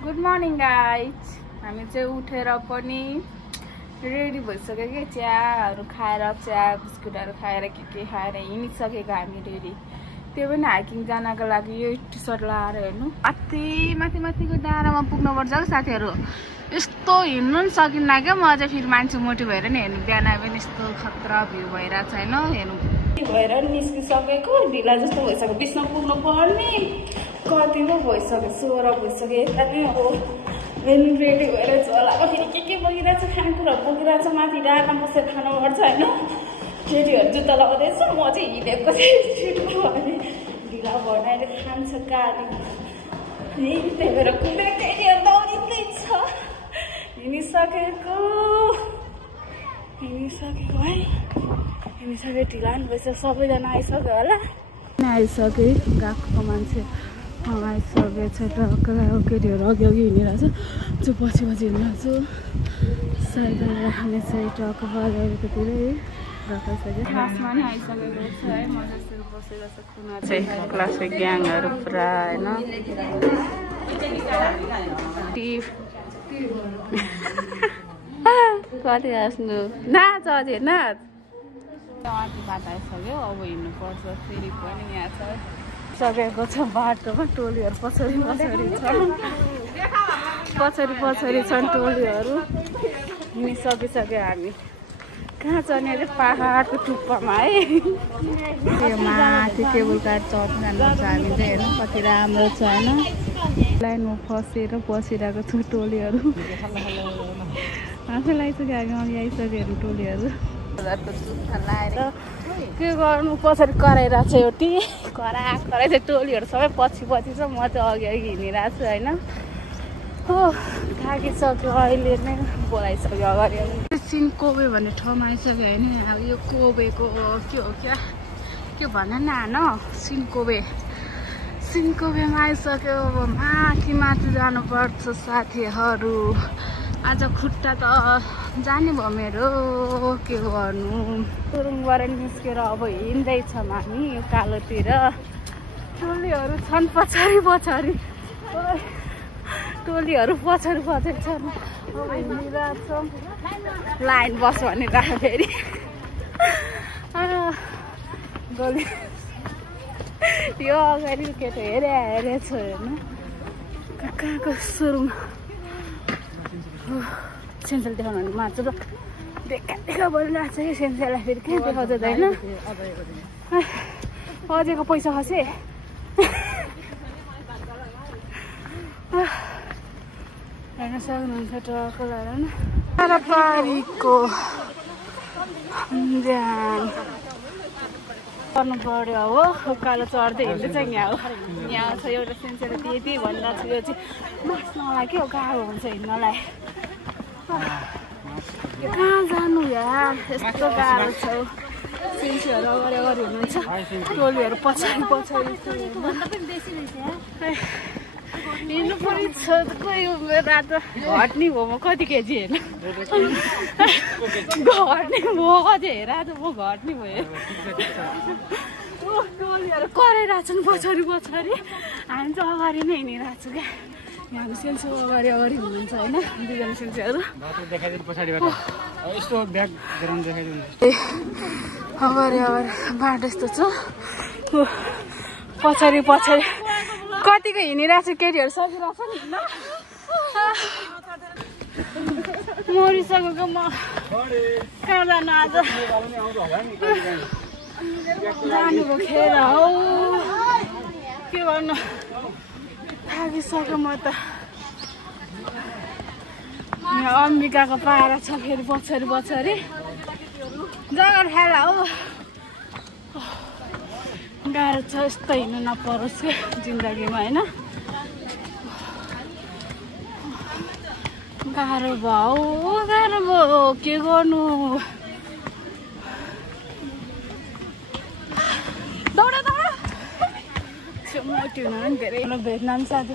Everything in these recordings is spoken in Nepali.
Good morning guys. हामी चाहिँ उठेर पनि रेडी भइसक्यो कि चियाहरू खाएर चिया बिस्कुटहरू खाएर के खाएर हिँडिसकेको हामी रेडी। त्यो पनि हाइकिङ जानको लागि यो टी सर्ट लगाएर हेर्नु माथिको डाँडामा पुग्नुपर्छ क्या साथीहरू। यस्तो हिँड्नु पनि सकिन्न क्या। म चाहिँ फेरि मान्छे मोटी भएर नि हेर्नु बिहान पनि यस्तो खतरा भ्यू भइरहेको छैन हेर्नु भएर निस्किसकेको ढिला जस्तो भइसक्यो। बिचमा पुग्नु पर्ने कति पो भइसक्यो 16 भइसक्यो। यता नै हो हेर्नु रेडी भएर चलाएको फेरि के बगिरहेछ खानेकुराहरू बगिरहेछ। माथि डाँडामा बसेर खानुपर्छ होइन। केटीहरू जुत्ता लगाउँदैछ म चाहिँ हिँडेको चाहिँ ढिला भएर अहिले खान्छ गाडी त्यही भएर कुदेर केटीहरू दौडिँदैछ। हिँडिसकेको है हिँडिसक्यो ढिला नि भइसक्यो। सबैजना आइसक्यो होला आइसक्यो गएको मान्छे आइसकेको छ। टक्क केटीहरू अघि हिँडिरहेको छ जो पछि हिँडिरहेको छु। साइड राख्ने चाहिँ टक्क बजारकोतिरै राखिसक्यो। क्लासमा नि आइसकेको छ है। मजाले बसेर छ कुना चाहिँ क्लासको ग्याङहरू पुरा होइन। कति हाँस्नु नाच अझै नाच माथि बाटो आइसक्यो। अब हिँड्नुपर्छ फेरि पनि यहाँ छ सकेको छ बाटोमा। टोलीहरू पछाडि छन् टोलीहरू। हिँडिसकिसक्यो हामी। कहाँ छ नि अरे पाहाडको टुप्पामा है। त्यो माथि केबल कार चढ्नु जानुपर्छ हामी चाहिँ हेर्नु कति राम्रो छ होइन। लाइनमा फसेर बसिरहेको छु टोलीहरू। आफै लागिसक्यो हामी अघि आइसक्यो हेर्नु टोलीहरू। जुत्ता लाएर के गर्नु पछाडि कराइरहेको छ एउटी कराइ चाहिँ टोलीहरू सबै पछि छ। म चाहिँ अघि हिँडिरहेको छु होइन। हो थाकिसक्यो अहिले नै बोलाइसक्यो अगाडि। सिन्कोबे भन्ने ठाउँमा आइसक्यो होइन। अब यो कोबेको के हो क्या के भन न सिन्कोबेमा आइसक्यो। अब माथि जानुपर्छ साथीहरू। आज खुट्टा त जाने भयो मेरो के गर्नु। सुरुङबाट निस्केर अब हिँड्दैछौँ हामी यो कालोतिर। टोलीहरू छन् पछाडि टोलीहरू पछाडि छन्। अब हिँडिरहेछौँ लाइन बस भनिरहेको फेरि गली यो अगाडि केटा हेरेछ हेर्नु कहाँको सुरुङ सेन्सेल देखाउनु भने मान्छ र देखा बोलिरहेको छ कि सेन्सेललाई फेरि कहाँ देखाउँछ त होइन। अझैको पैसा खसे हेर्न सक्नुहुन्छ ट्रकको लाएर पारिको गर्नु पर्यो हो। उकालो चढ्दै हिँड्दैछ यहाँ छ एउटा सेन्सेल त्यति भनिरहेको छु। यो चाहिँ मास्नलाई के हो गाह्रो हुन्छ हिँड्नलाई। कहाँ जानु यार यस्तो गाह्रो छ। सेन्सेलहरू अगाडि हुनुहुन्छ टोलीहरू पछाडि हिँड्नु पनि छ। कोही रात घट्ने भयो म कति केजी हेर्नु घट्ने भयो कति हेर म घट्ने भयो। टोलीहरू कराइरहेको छन् पछाडि हामी चाहिँ अगाडि नै हिँडिरहेको छु क्या। यहाँ सेन्सेल अगाडि हुनुहुन्छ होइन दुईजना सेन्सेलहरू। अगाडि बाटो यस्तो छ पछाडि कतिको हिँडिरहेको छु। केटीहरू सकिरहेको छ नि हिँड्न। मरिसकेको म कहाँ जानु आज जानुको खेर हौ के गर्नु थाकिसक्यो म त। यहाँ अम्बिकाको पारा छ फेरि पछाडि जग्गा खेला हो। गाह्रो छ यस्तो हिँड्नु नपरोस् क्या जिन्दगीमा होइन। गाह्रो भयो के गर्नु। दौडा मोटी हुनु पनि धेरै भेटनाम साथी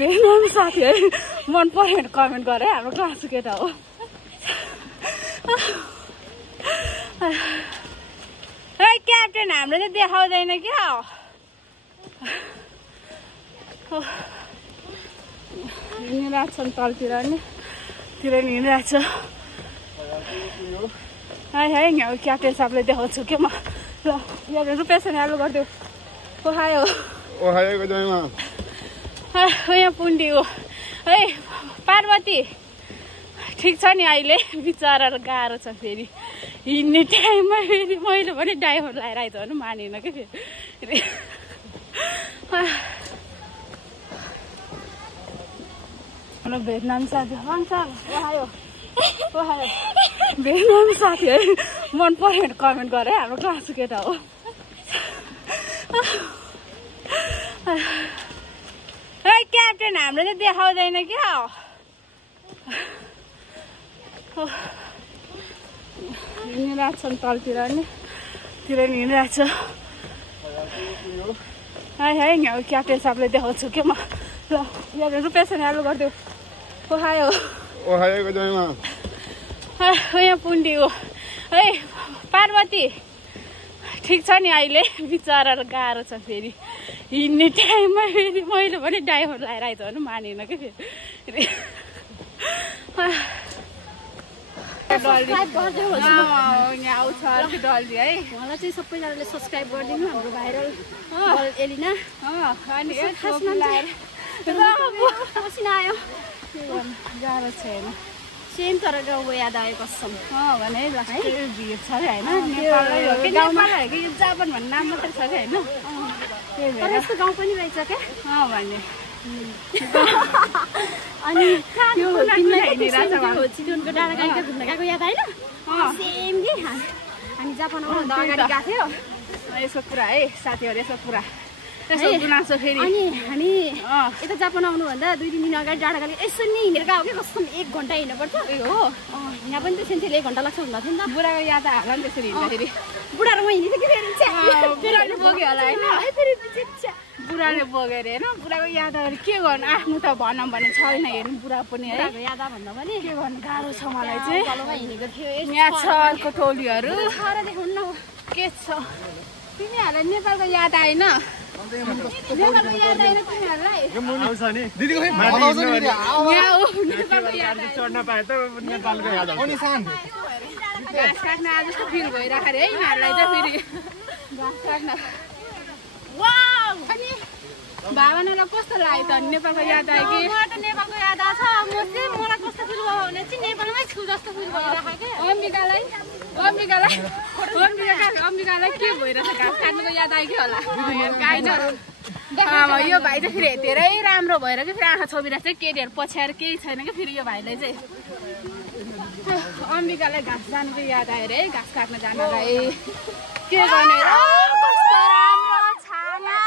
भेटनाम साथी है मन पर्यो भने कमेन्ट गर है। हाम्रो क्लासको केटा हो। क्याप्टेन हाम्रो चाहिँ देखाउँदैन क्या। हिँडिरहेको छ तलतिर नि हिँडिरहेको छ है यहाँ क्याटे सापले देखाउँछु के म ल यहाँ रुपियाँ छ नि आलु गरिदेऊ ओहायो यहाँ पुण्डी हो है पार्वती ठिक छ नि अहिले बिचरा गाह्रो छ फेरि हिँड्ने टाइममा फेरि मैले पनि ड्राइभर लगाएर आइज भने मानेन कि फेरि भेटनाम साथी ओहायो भेटनाम साथी है मन पर्यो भने कमेन्ट गर है हाम्रो क्लासको केटा हो है क्याप्टेन हाम्रो चाहिँ देखाउँदैन क्या हिँडिरहेको छ नि तलतिर नि हिँडिरहेको छ है यहाँ क्याप्टेन सापले देखाउँछु के म ल यहाँ रुपियाँ छ नि आलु गरिदेऊ ओहायो यहाँ पुण्डी हो है पार्वती ठिक छ नि अहिले बिचरा गाह्रो छ फेरि हिँड्ने टाइममा फेरि मैले पनि ड्राइभर लगाएर आइज भने मानेन कि फेरि यहाँ आउँछ डल्दी है उहाँलाई चाहिँ सबैजनाले सब्सक्राइब गरिदिनु हाम्रो भाइरल एलिना अनि पसिना आयो गाह्रो छैन सेम तर गाउँको याद आयो कसम भने भिड छ अरे होइन गाउँमा कि यो जापान भन्ने नाम मात्रै छ कि होइन तर यस्तो गाउँ पनि रहेछ क्या भने अनि चितवनको डाँडा गाईका घुम्न गएको याद आएन सेम कि हामी जापान आउनुभन्दा अगाडि गएको थियो यसको कुरा है साथीहरू यसको कुरा गुनासो फेरि अनि हामी यता जापान आउनुभन्दा 2-3 दिन अगाडि डाँडा गाडी यसरी नै हिँडेर गएको क्या कस्तो 1 घन्टा हिँड्नुपर्छ हो यहाँ पनि त सेन्सेले 1 घन्टा लाग्छ भन्दा थियो नि त बुढाको याद आएला नि त्यसरी हिँड्दाखेरि बुढा र म हिँडिसक्यो बुढाले बोक्यो होला होइन बुढाले बोकेर होइन बुढाको याद आएर के गर्नु आफ्नो त भनौँ भने छैन हेर्नु बुढा पनि है याद भन्दा पनि के गर्नु गाह्रो छ मलाई चाहिँ हिँडेको थियो यहाँ छ अर्को टोलीहरू देखाउनु न के छ तिमीहरूलाई नेपालको याद आएन नेपालको याद आएन तिमीहरूलाई घाँस काट्न आज जस्तो फिल भइरहेको अरे है यिनीहरूलाई चाहिँ फेरि घाँस काट्न अनि भावनालाई कस्तो लाग्यो त नेपालको याद आयो कि नेपालको याद आछ म चाहिँ मलाई कस्तो फिल भयो भने चाहिँ नेपालमै छु जस्तो फिल भइरहेको के अम्बिकालाई के भइरहेछ घाँस काट्नुको याद आयो कि होला होइन यो भाइ चाहिँ फेरि धेरै राम्रो भएर कि फेरि आँखा छोपिरहेको चाहिँ केटीहरू पछ्याएर केही छैन कि फेरि यो भाइलाई चाहिँ अम्बिकालाई घाँस जानुको याद आयो अरे घाँस काट्न जानलाई के गर्ने कस्तो राम्रो छाना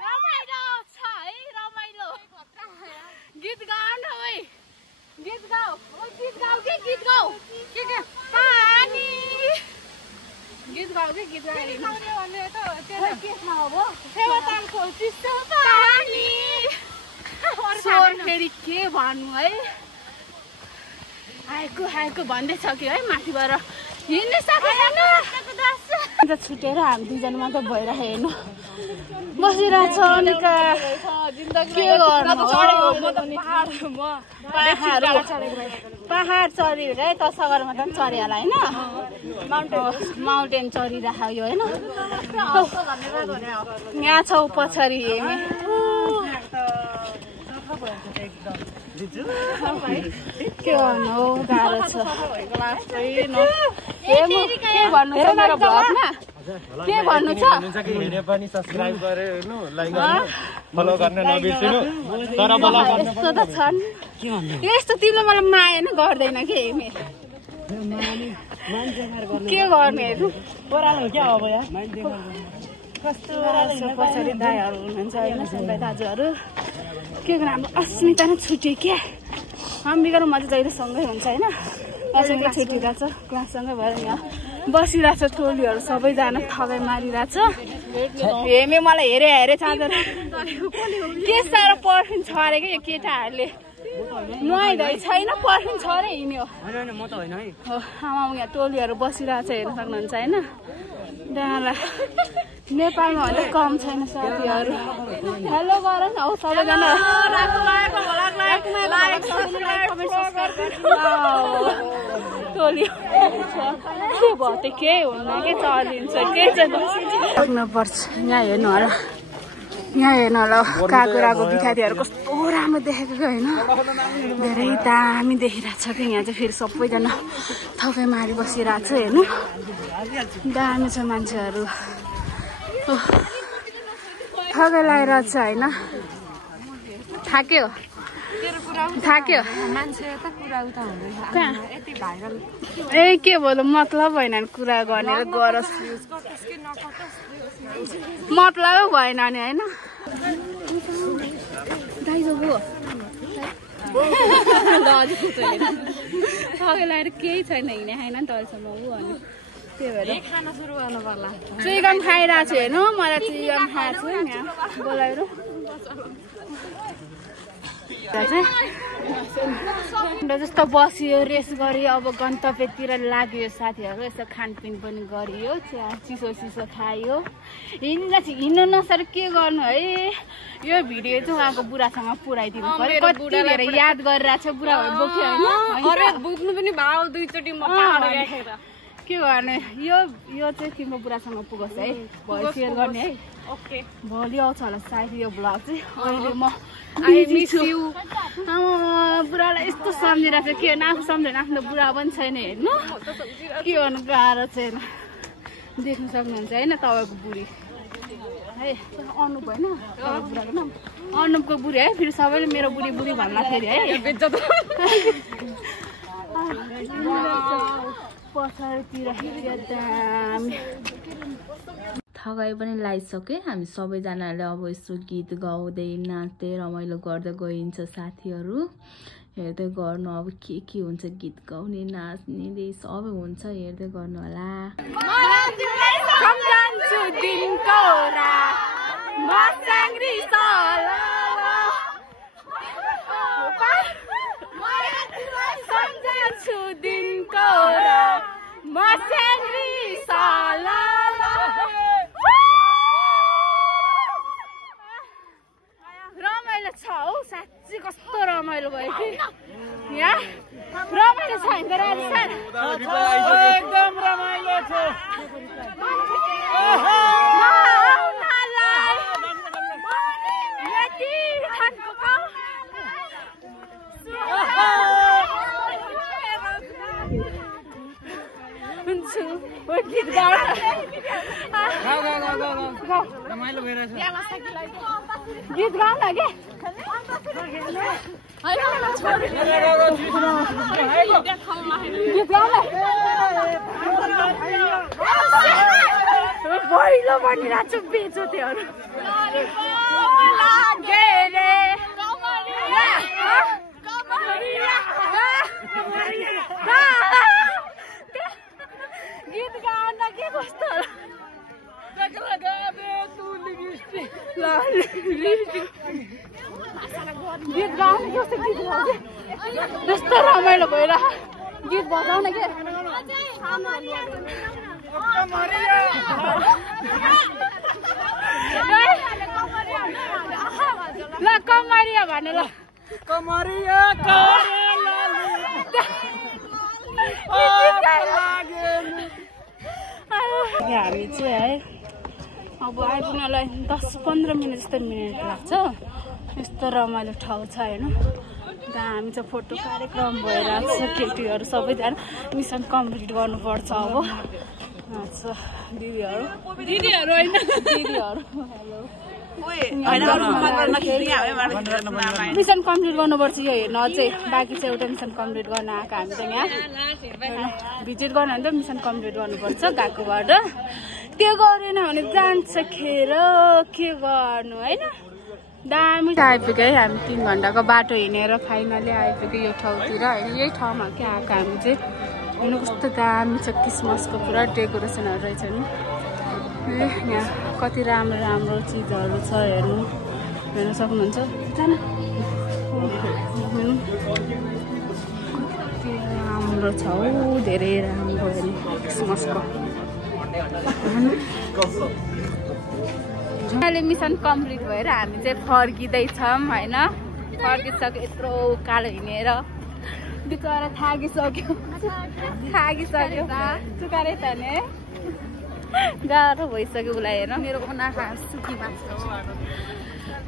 रमाइलो छ है रमाइलो गीत गाऊ न ओइ गीत गाऊ के पानी गीत गाऊ के गीत गाएर फेरि के भन्नु है आएको भन्दैछ कि है माथिबाट हिँड्ने सक्दैन छुटेर हामी दुईजना मात्र भइरहेको हेर्नु बसिरहेछ अनि के गर्नु पहाड चढेर है त सगरमाथा पनि चढिहाल्छ होइन माउन्टेन चढिरहेको यो होइन यहाँ छौ पछाडि हेमे के गर्नु हौ गाह्रो छ के भन्नु छ मेरो भ्लगमा के भन्नु छ पनि सब्स्क्राइब गर्नु लाइक गर्नु फलो गर्न नबिर्सिनु तर बला यस्तो त छन् यस्तो तिमीले मलाई माया नै गर्दैन के हेमे के गर्ने हेर्नु ओरालो क्या अब यहाँ कस्तो पछाडि दाइहरू हुनुहुन्छ होइन सबै दाजुहरू के गर्नु हाम्रो अस्मिता नै छुट्यो क्या अम्बिका र म चाहिँ जहिले सँगै हुन्छ होइन अस्मिता छुटिरहेछ क्लाससँगै भएर यहाँ बसिरहेछ टोलीहरू सबैजना थगाइ मारिरहेछ हेमे मलाई हेरे चादर के साह्रो पर्फ्युम छ अरे क्या यो केटाहरूले नुहाइधुवाइ छैन पर्फ्युम छ अरे हिँड्यो आमा यहाँ टोलीहरू बसिरहेछ हेर्न सक्नुहुन्छ होइन डाँडा नेपालमा अलिक कम छैन साथीहरू हेलो गर न हौ सबैजना के भयो त केही हुन्न के चलिन्छ के पर्छ यहाँ हेर्नु होला काकुराको बिखातीहरू कस्तो राम्रो देखेको होइन धेरै दामी देखिरहेको छ कि यहाँ चाहिँ फेरि सबैजना थकै मारी बसिरहेको छ हेर्नु दामी छ मान्छेहरू थकै लगाइरहेको छ होइन थाक्यो ए के भयो मतलब होइन कुरा गर्ने गरोस् मतलबै भएन नि होइन थकै लगाएर केही छैन हिँडे खाएन नि त अहिलेसम्म ऊ अनि त्यही भएर चिकन खाइरहेको छु हेर्नु मलाई चिकन खाएको छु यहाँ बोलाएर जस्तो बसियो रेस्ट गरियो अब गन्तव्यतिर लाग्यो साथीहरू यसो खानपिन पनि गरियो चिसो खायो हिँड्नु नसकेर के गर्नु है यो भिडियो चाहिँ उहाँको बुढासँग पुऱ्याइदिनु पर्यो कति धेरै याद गरिरहेको छ बुढा बोक्यो होइन बुझ्नु पनि भाउ दुईचोटि के गर्ने यो चाहिँ तिम्रो बुढासँग पुगोस् है भोलि सेयर गर्ने है ओके भोलि आउँछ होला सायद यो भ्लग चाहिँ अहिले म बुढालाई यस्तो सम्झिरहेको छ के आफू सम्झेन आफ्नो बुढा पनि छैन हेर्नु के गर्नु गाह्रो छैन देख्नु सक्नुहुन्छ होइन तपाईँको बुढी है अनुप होइन बुढाको नाम अनुपको बुढी है फेरि सबैले मेरो बुढी भन्दाखेरि है पछाडितिर थकाइ पनि लगाइसक्यो हामी सबैजनाले अब यस्तो गीत गाउँदै नाच्दै रमाइलो गर्दै गइन्छ साथीहरू हेर्दै गर्नु अब के हुन्छ गीत गाउने नाच्ने सबै हुन्छ हेर्दै गर्नु होला रमाइलो छ हौ साँच्ची कस्तो रमाइलो भयो कि यहाँ रमाइलो छ एकदम रमाइलो छ गीत गाउँ गीत गाउँ न के गीत गाउँ न पहिलो भनिरहेको छु बेचो त्योहरू गीत गाउन के कस्तो गीत गाउनु कस्तो गीत गाउँछ यस्तो रमाइलो भएर गीत बजाउन के ल कमरिया भने ल कमरिया हामी चाहिँ है अब आइपुग्नलाई 10-15 मिनट जस्तो लाग्छ यस्तो रमाइलो ठाउँ छ होइन हामी चाहिँ फोटो कार्यक्रम भइरहेको छ केटीहरू सबैजना मिसन कम्प्लिट गर्नुपर्छ अब दिदीहरू होइन दिदीहरू मिसन कम्प्लिट गर्नुपर्छ यो हेर्न चाहिँ बाँकी चाहिँ एउटा मिसन कम्प्लिट गर्न आएको हामी चाहिँ यहाँ भिजिट गर्नु भने त मिसन कम्प्लिट गर्नुपर्छ गएकोबाट त्यो गरेन भने जान्छ खेर के गर्नु होइन दामी आइपुग्यो है हामी 3 घन्टाको बाटो हिँडेर फाइनली आइपुग्यो यो ठाउँतिर होइन यही ठाउँमा के आएको हामी चाहिँ हेर्नु कस्तो दामी छ क्रिसमसको पुरा डेकोरेसनहरू रहेछ नि यहाँ कति राम्रो राम्रो चिजहरू छ हेर्न सक्नुहुन्छ कति राम्रो छ हौ धेरै राम्रो हेर्नु क्रिसमसको अहिले मिसन कम्प्लिट भएर हामी चाहिँ फर्किँदैछौँ होइन फर्किसक्यो यत्रो उकालो हिँडेर बिचरा थाकिसक्यो चुकारै त नि गाह्रो भइसक्यो उसलाई हेर मेरो उनाखा सुकी भएको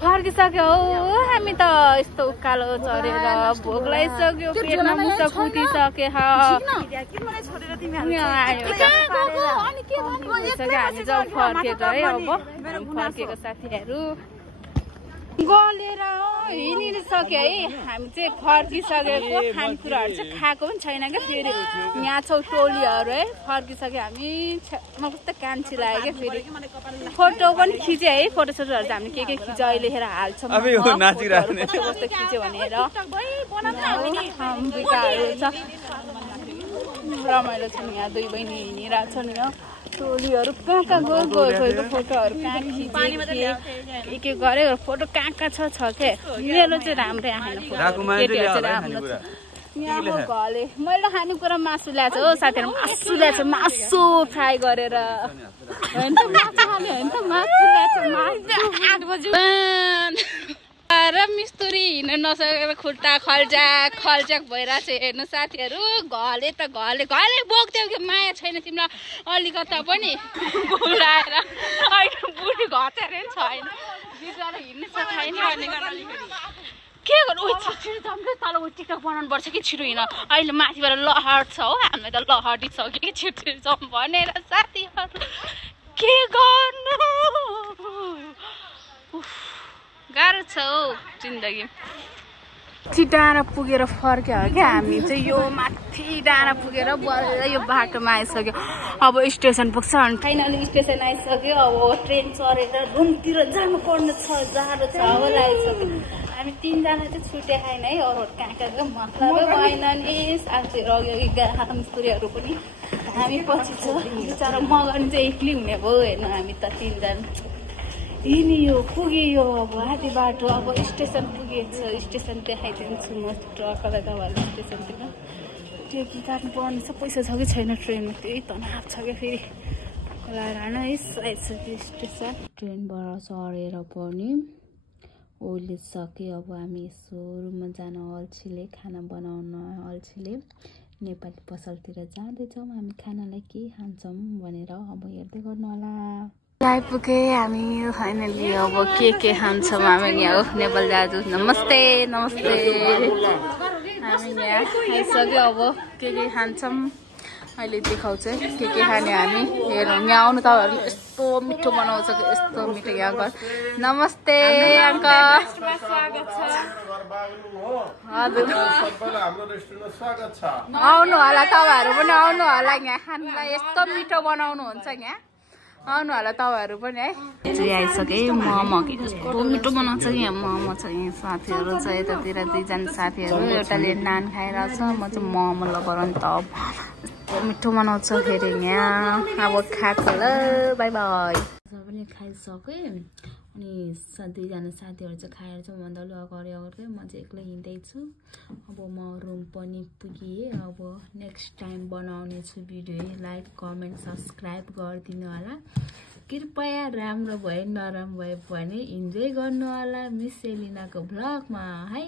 फर्किसक्यो हो हामी त यस्तो उकालो चढेर भोक लागिसक्यो पेटमा मुख कुदिसक्यो हामी जब फर्केको है अब फर्केको साथीहरू गलेर हिँडिसक्यो है हामी चाहिँ फर्किसकेको खानेकुराहरू चाहिँ खाएको पनि छैन क्या फेरि यहाँ छौ टोलीहरू है फर्किसक्यो हामी म कस्तो कान्छी लाग्यो क्या फेरि फोटो पनि खिच्यो है फोटोसोटोहरू चाहिँ हामीले के खिच्यो अहिले हेर हाल्छौँ कस्तो खिच्यो भनेर रमाइलो छ नि यहाँ दुई बहिनी हिँडिरहेको छ नि टोलीहरू कहाँ गएको फोटोहरू कहाँ खिचे के गर्यो फोटो कहाँ छ के मेरो चाहिँ राम्रै आएन केटीहरू चाहिँ राम्रो छ यहाँ घले मैले खानेकुरा मासु ल्याएको हो साथीहरू मासु ल्याएको मासु फ्राई गरेर होइन त मासु खाने होइन त मासु ल्याएको र मिस्तुरी हिँड्न नसकेर खुट्टा खल्च्याक भइरहेको छ हेर्नु साथीहरू घले त घले बोक्थ्यौ कि माया छैन तिमीलाई अलिकता पनि बोलाएर अहिले बुढी घटेर छैन बिचरा हिँड्नु सकाएन के गर्नु जम्दै तल टिकटक बनाउनु पर्छ कि छिटो हिँड अहिले माथिबाट लहर छ हो हामीलाई त लहरिसक्यो कि छिटो जाउँ भनेर साथीहरू के गर्नु गाह्रो छ हौ जिन्दगी डाँडा पुगेर फर्क्यो हो क्या हामी चाहिँ यो माथि डाँडा पुगेर बढेर यो बाटोमा आइसक्यो अब स्टेसन पुग्छ अनि फाइनली स्टेसन आइसक्यो अब ट्रेन चढेर रुमतिर जानुपर्ने छ जाडो छ अब लागिसक्यो हामी तिनजना चाहिँ छुट्या खाएन है अरू कहाँ कहाँको मतलबै भएन नि साथीहरू अघि मिस्त्रीहरू पनि हामी पछि छ बिचरा मगन चाहिँ एक्लै हुने भयो हेर्नु हामी त तिनजना हिँडियो पुगियो अब आधी बाटो अब स्टेसन पुगेको छ स्टेसन देखाइदिन्छु म ट्रकलाई तपाईँहरूले स्टेसनतिर त्यो कि काट्नु पर्ने छ पैसा छ कि छैन ट्रेनमा त्यही तनाव छ क्या फेरि खोलाएर आइसक्यो स्टेसन ट्रेनबाट चढेर पनि ओर्लिसक्यो अब हामी यसो रुममा जान अल्छीले खाना बनाउन अल्छीले नेपाली पसलतिर जाँदैछौँ हामी खानालाई के खान्छौँ भनेर अब हेर्दै गर्नु होला आइपुगे हामी फाइनली अब के खान्छौँ हामी यहाँ नेपाल दाजु नमस्ते हामी यहाँ आइसक्यो अब के खान्छौँ अहिले देखाउँछ के खाने हामी हेरौँ यहाँ आउनु तपाईँहरू यस्तो मिठो बनाउँछ कि यस्तो मिठो यहाँ घर नमस्ते अङ्कल हजुर आउनु होला तपाईँहरू पनि आउनु होला यहाँ खानुलाई यस्तो मिठो बनाउनुहुन्छ यहाँ आउनु होला तपाईँहरू पनि है चाहिँ आइसक्यो मोमो यस्तो मिठो बनाउँछ कि यहाँ मोमो छ यहाँ साथीहरू छ यतातिर दुईजना साथीहरू एउटाले नान खाइरहेको छ म चाहिँ मोमो लबर नि त यस्तो मिठो बनाउँछ फेरि यहाँ अब खाएको ल बाई बाई सबैले खाइसक्यो अनि दुईजना साथीहरू चाहिँ खाएर चाहिँ भन्दा अगाडि म चाहिँ एक्लै हिँड्दैछु अब म रुम पनि पुगेँ अब नेक्स्ट टाइम बनाउने छु भिडियो लाइक कमेन्ट सब्सक्राइब गरिदिनु होला कृपया राम्रो भए नराम्रो भए भने इन्जोय गर्नु होला मिस सेलिनाको भ्लगमा है।